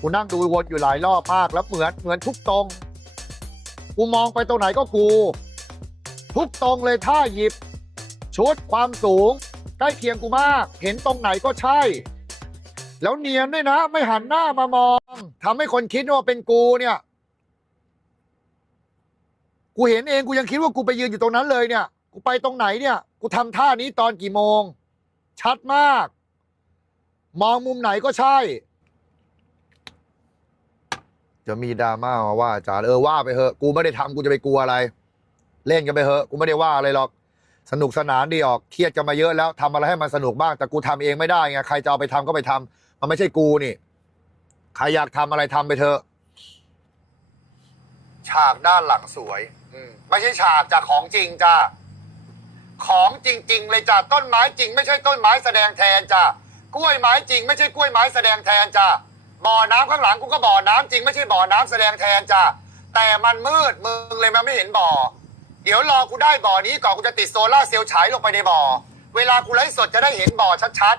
กูนั่งดูวนอยู่หลายรอบมากแล้วเหมือนเหมือนทุกตรง กูมองไปตรงไหนก็กู ทุกตรงเลยท่าหยิบ ชุดความสูง ใกล้เคียงกูมาก เห็นตรงไหนก็ใช่ แล้วเนียนด้วยนะ ไม่หันหน้ามามองทำให้คนคิดว่าเป็นกูเนี่ย กูเห็นเองกูยังคิดว่ากูไปยืนอยู่ตรงนั้นเลยเนี่ย กูไปตรงไหนเนี่ย กูทำท่านี้ตอนกี่โมง ชัดมาก มองมุมไหนก็ใช่ จะมีดราม่ามาว่าอาจารย์เออว่าไปเถอะกูไม่ได้ทำกูจะไปกลัวอะไร เล่นกันไปเถอะกูไม่ได้ว่าอะไรหรอก สนุกสนานดีออกเครียดกันมาเยอะแล้วทำอะไรให้มันสนุกบ้างแต่กูทำเองไม่ได้ไงใครจะเอาไปทำก็ไปทำมันไม่ใช่กูนี่ใครอยากทำอะไรทำไปเถอะ ฉากด้านหลังสวยอืมไม่ใช่ฉากจากของจริงจ้าของจริง ๆ เลยจ้ะต้นไม้จริง ไม่ใช่ต้นไม้แสดงแทนจ้ะกล้วยไม้จริง ไม่ใช่กล้วยไม้แสดงแทนจ้ะ บ่อน้ำข้างหลังกูก็บ่อน้ำจริงไม่ใช่บ่อน้ำแสดงแทนจ้ะแต่มันมืดมึงเลยมันไม่เห็นบ่อ เดี๋ยวรอกูได้บ่อนี้ก่อนกูจะติดโซล่าร์เซลล์ฉายลงไปในบ่อ เวลากูไลฟ์สดจะได้เห็นบ่อชัด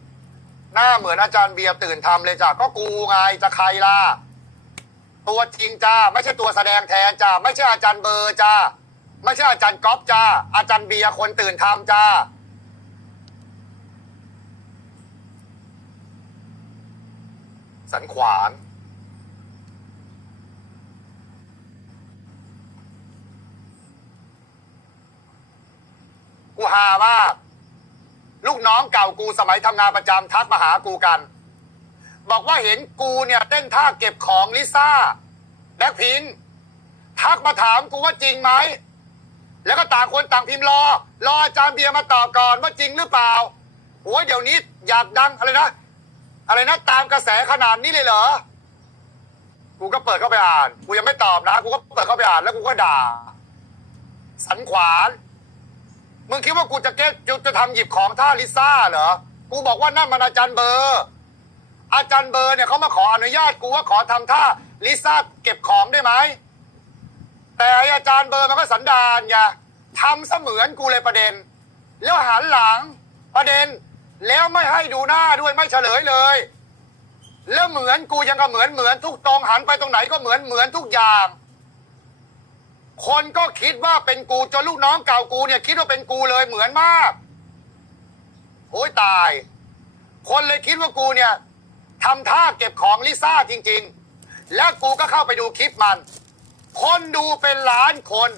ๆ หน้าเหมือนอาจารย์เบียร์ตื่นทำเลยจ้ะก็กูไงจะใครล่ะ ตัวจริงจ้าไม่ใช่ตัวแสดงแทนจ้าไม่ใช่อาจารย์เบอร์จ้าไม่ใช่อาจารย์ก๊อฟจ้าอาจารย์เบียร์คนตื่นทำจ้า สันขวาน กูหามาก ลูกน้องเก่ากูสมัยทำงานประจำทักมาหากูกัน บอกว่าเห็นกูเนี่ยเต้นท่าเก็บของลิซ่าแบ็คพิงทักมาถามกูว่าจริงไหม แล้วก็ต่างคนต่างพิมพ์รอ รออาจารย์เบียร์มาตอบก่อนว่าจริงหรือเปล่าโอ้ยเดี๋ยวนี้อยากดังอะไรนะ อะไรนะตามกระแสขนาดนี้เลยเหรอ กูก็เปิดเข้าไปอ่าน กูยังไม่ตอบนะ กูก็เปิดเข้าไปอ่านแล้วกูก็ด่า สันขวาน มึงคิดว่ากูจะเก็ตจะทำหยิบของท่าลิซ่าเหรอ กูบอกว่านั่นมันอาจารย์เบอร์ อาจารย์เบอร์เนี่ยเขามาขออนุญาตกูว่าขอทำท่าลิซ่าเก็บของได้ไหม แต่ไอ้อาจารย์เบอร์มันก็สันดานไงทำเสมือนกูเลยประเด็น แล้วหันหลังประเด็น แล้วไม่ให้ดูหน้าด้วยไม่เฉลยเลย แล้วเหมือนกูยังก็เหมือนเหมือนทุกตรงหันไปตรงไหนก็เหมือนเหมือนทุกอย่าง คนก็คิดว่าเป็นกูจนลูกน้องเก่ากูเนี่ยคิดว่าเป็นกูเลยเหมือนมากโอ้ยตาย คนเลยคิดว่ากูเนี่ยทำท่าเก็บของลิซ่าจริง ๆ แล้วกูก็เข้าไปดูคลิปมัน คนดูเป็นล้านคน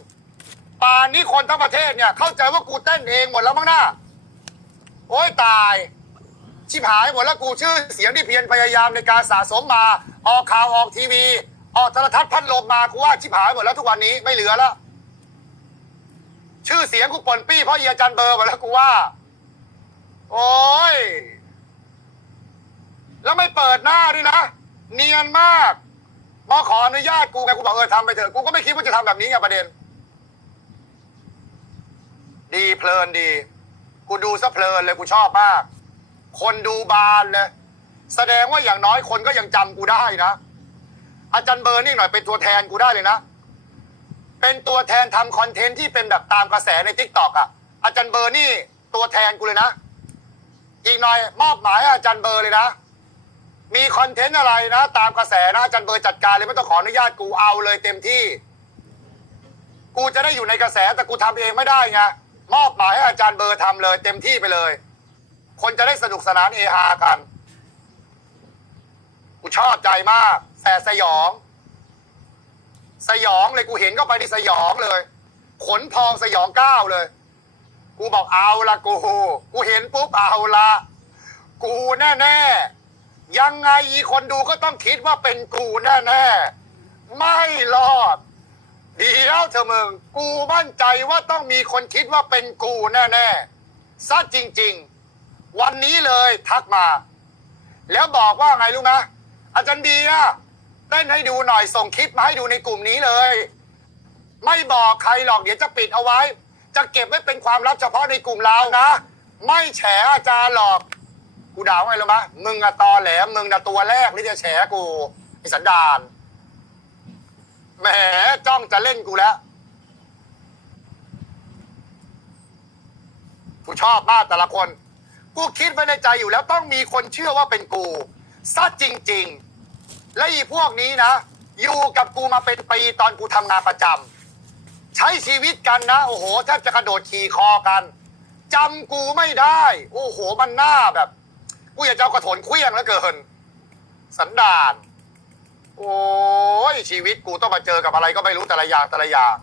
ป่านนี้คนทั้งประเทศเนี่ยเข้าใจว่ากูเต้นเองหมดแล้วมั้งนะ โอ้ยตาย ชิบหายหมดแล้วกูชื่อเสียงที่เพียรพยายามในการสะสมมา ออกข่าวออกทีวี ออกโทรทัศน์พัดลมมากูว่าชิบหายหมดแล้วทุกวันนี้ไม่เหลือแล้ว ชื่อเสียงกูปนปี้เพราะเอียจันเบอร์หมดแล้วกูว่า โอ้ย แล้วไม่เปิดหน้าด้วยนะ เนียนมากมาขออนุญาตกูไงกูบอกเออทำไปเถอะกูก็ไม่คิดว่าจะทำแบบนี้ไงประเด็น ดีเพลินดี กูดูซะเพลินเลยกูชอบมาก คนดูบานเลย แสดงว่าอย่างน้อยคนก็ยังจำกูได้นะ อาจารย์เบอร์นี่หน่อยเป็นตัวแทนกูได้เลยนะ เป็นตัวแทนทำคอนเทนต์ที่เป็นแบบตามกระแสในทิกตอกอะ อาจารย์เบอร์นี่ตัวแทนกูเลยนะ อีกหน่อยมอบหมายให้อาจารย์เบอร์เลยนะ มีคอนเทนต์อะไรนะ ตามกระแสนะอาจารย์เบอร์จัดการเลยไม่ต้องขออนุญาตกูเอาเลยเต็มที่ กูจะได้อยู่ในกระแสแต่กูทำเองไม่ได้ไง มอบหมายให้อาจารย์เบอร์ทำเลย เต็มที่ไปเลย คนจะได้สนุกสนานเอฮากัน กูชอบใจมากแต่สยอง สยองเลยกูเห็นเข้าไปในสยองเลย ขนพองสยองก้าวเลย กูบอกเอาละกู กูเห็นปุ๊บเอาละกูแน่แน่ยังไงอีคนดูก็ต้องคิดว่าเป็นกูแน่แน่ไม่รอด เดียวเธอมึง กูมั่นใจว่าต้องมีคนคิดว่าเป็นกูแน่ๆซะจริง ๆ วันนี้เลยทักมา แล้วบอกว่าไงรู้ไหมอาจารย์ดีอะเต้นให้ดูหน่อยส่งคลิปมาให้ดูในกลุ่มนี้เลย ไม่บอกใครหรอกเดี๋ยวจะปิดเอาไว้ จะเก็บไว้เป็นความลับเฉพาะในกลุ่มเรานะ ไม่แฉอาจารย์หรอก กูด่าวไงรู้ไหมมึงอะตอแหลมมึงนะตัวแรกที่จะแฉกูไอสันดาน แหมจ้องจะเล่นกูแล้ว กูชอบมากแต่ละคน กูคิดไว้ในใจอยู่แล้วต้องมีคนเชื่อว่าเป็นกูซะจริง ๆ และอีพวกนี้นะ อยู่กับกูมาเป็นปีตอนกูทำงานประจำใช้ชีวิตกันนะ โอ้โหแทบจะกระโดดขี่คอกันจำกูไม่ได้ โอ้โหมันหน้าแบบ กูอยากจะเอากระโถนเคลี้ยงแล้วเกิน สันดาน โอ้ยชีวิตกูต้องมาเจอกับอะไรก็ไม่รู้แต่ละอย่างแต่ละอย่าง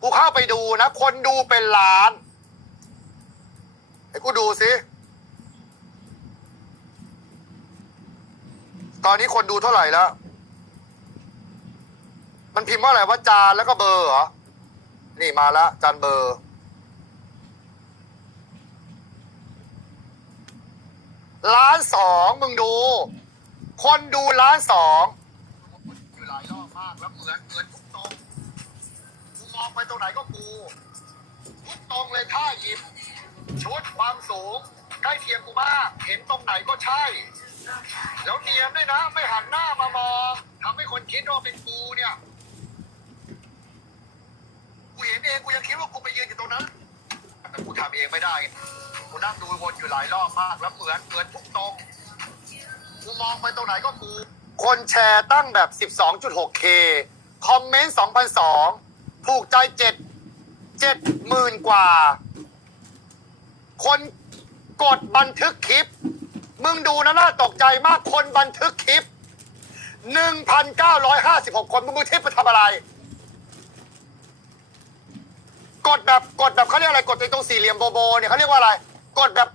กูเข้าไปดูนะ คนดูเป็นล้านให้กูดูสิ ตอนนี้คนดูเท่าไหร่แล้ว มันพิมพ์ว่าอะไรว่าจานแล้วก็เบอร์เหรอ นี่มาล้วจานเบอร์ ล้านสองมึงดู คนดูล้านสองอยู่หลายรอบมากแล้วเหมือนเหมือนทุกตรงกูมองไปตรงไหนก็กูทุกตรงเลยท่าหยิบชุดความสูงใกล้เคียงกูมาก เห็นตรงไหนก็ใช่ แล้วเนียนด้วยนะ ไม่หันหน้ามามองทำให้คนคิดว่าเป็นกูเนี่ย กูเห็นเองกูยังคิดว่ากูไปยืนอยู่ตรงนั้น แต่กูทำเองไม่ได้ กูนั่งดูวนอยู่หลายรอบมากแล้วเหมือนเหมือนทุกตรงกูมองไปตรงไหนก็กู คนแชร์ตั้งแบบ 12.6K คอมเมนต์2,002ถูกใจ7 7หมื่นกว่า คนกดบันทึกคลิป มึงดูนะน่าตกใจมากคนบันทึกคลิป 1,956 คนมึงมือทิปไปทำอะไร กดแบบกดแบบเขาเรียกอะไรกดในตรงสี่เหลี่ยมโบโบเนี่ยเขาเรียกว่าอะไร กดแบบ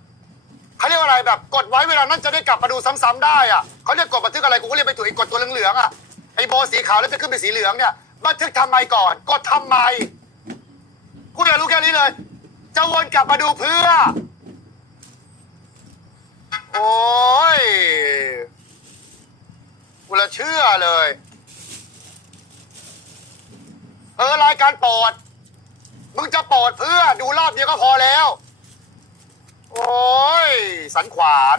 เขาเรียกว่าอะไรแบบ กดไว้เวลานั้นจะได้กลับมาดูซ้ำๆได้อะเขาเรียกกดบันทึกอะไรกูก็เรียกไปถูกไอ้กดตัวเหลืองๆอะไอ้โบสีขาวแล้วจะขึ้นเป็นสีเหลืองเนี่ยบันทึกทำไมก่อนกดทำไมกูอยากรู้แค่นี้เลย จะวนกลับมาดูเพื่อ โอ้ยกูละเชื่อเลยเออรายการโปรดมึงจะโปรดเพื่อดูรอบเดียวก็พอแล้ว โอ้ย สันขวาน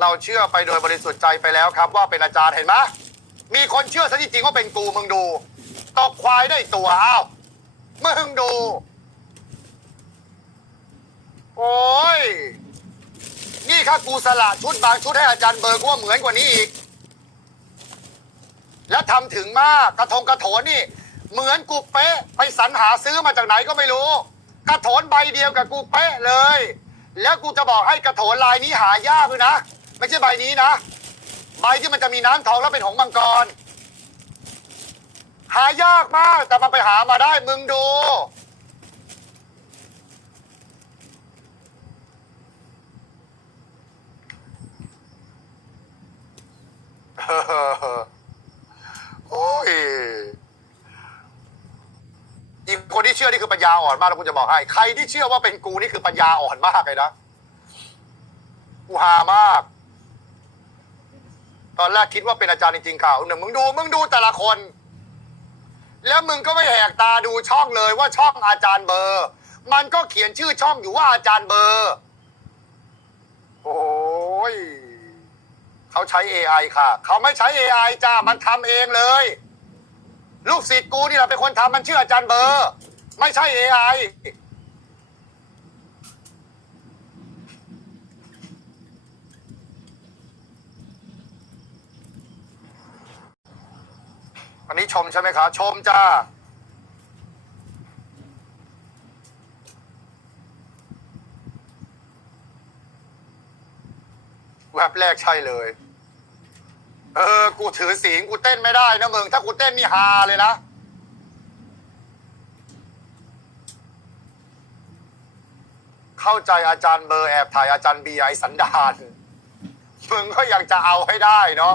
เราเชื่อไปโดยบริสุทธิ์ใจไปแล้วครับ ว่าเป็นอาจารย์เห็นไหมมีคนเชื่อซะจริงๆว่าเป็นกูมึงดูตกควายได้ตัวอ้าวมึงดู โอ้ย นี่ถ้ากูสละชุดบางชุดให้อาจารย์เบิร์กว่าเหมือนกว่านี้อีก แล้วทำถึงมากกระทงกระโถนนี่ เหมือนกูเป๊ะ ไปสรรหาซื้อมาจากไหนก็ไม่รู้ กระโถนใบเดียวกับกูเป๊ะเลย แล้วกูจะบอกให้กระโถนลายนี้หายากเลยนะ ไม่ใช่ใบนี้นะ ใบที่มันจะมีน้ำทองแล้วเป็นของมังกร หายากมากแต่มันไปหามาได้มึงดู โอ้ย ที่เชื่อนี่คือปัญญาอ่อนมากแล้วกูจะบอกให้ ใครที่เชื่อว่าเป็นกูนี่คือปัญญาอ่อนมากเลยนะ กูหามาก ตอนแรกคิดว่าเป็นอาจารย์จริงๆข่าวหนึ่งมึงดู มึงดูแต่ละคน แล้วมึงก็ไม่แหกตาดูช่องเลยว่าช่องอาจารย์เบอร์ มันก็เขียนชื่อช่องอยู่ว่าอาจารย์เบอร์ โอ้ยเขาใช้ AI ค่ะ เขาไม่ใช้ AI จ้า มันทำเองเลย ลูกศิษย์กูนี่แหละเป็นคนทำมันชื่ออาจารย์เบอร์ ไม่ใช่ AI อันนี้ชมใช่ไหมคะชมจ้าแวบแรกใช่เลย เออ กูถือศีลกูเต้นไม่ได้นะมึง ถ้ากูเต้นนี่ฮาเลยนะ เข้าใจอาจารย์เบอร์แอบถ่ายอาจารย์บีไอสันดานมึงก็ยังจะเอาให้ได้เนาะ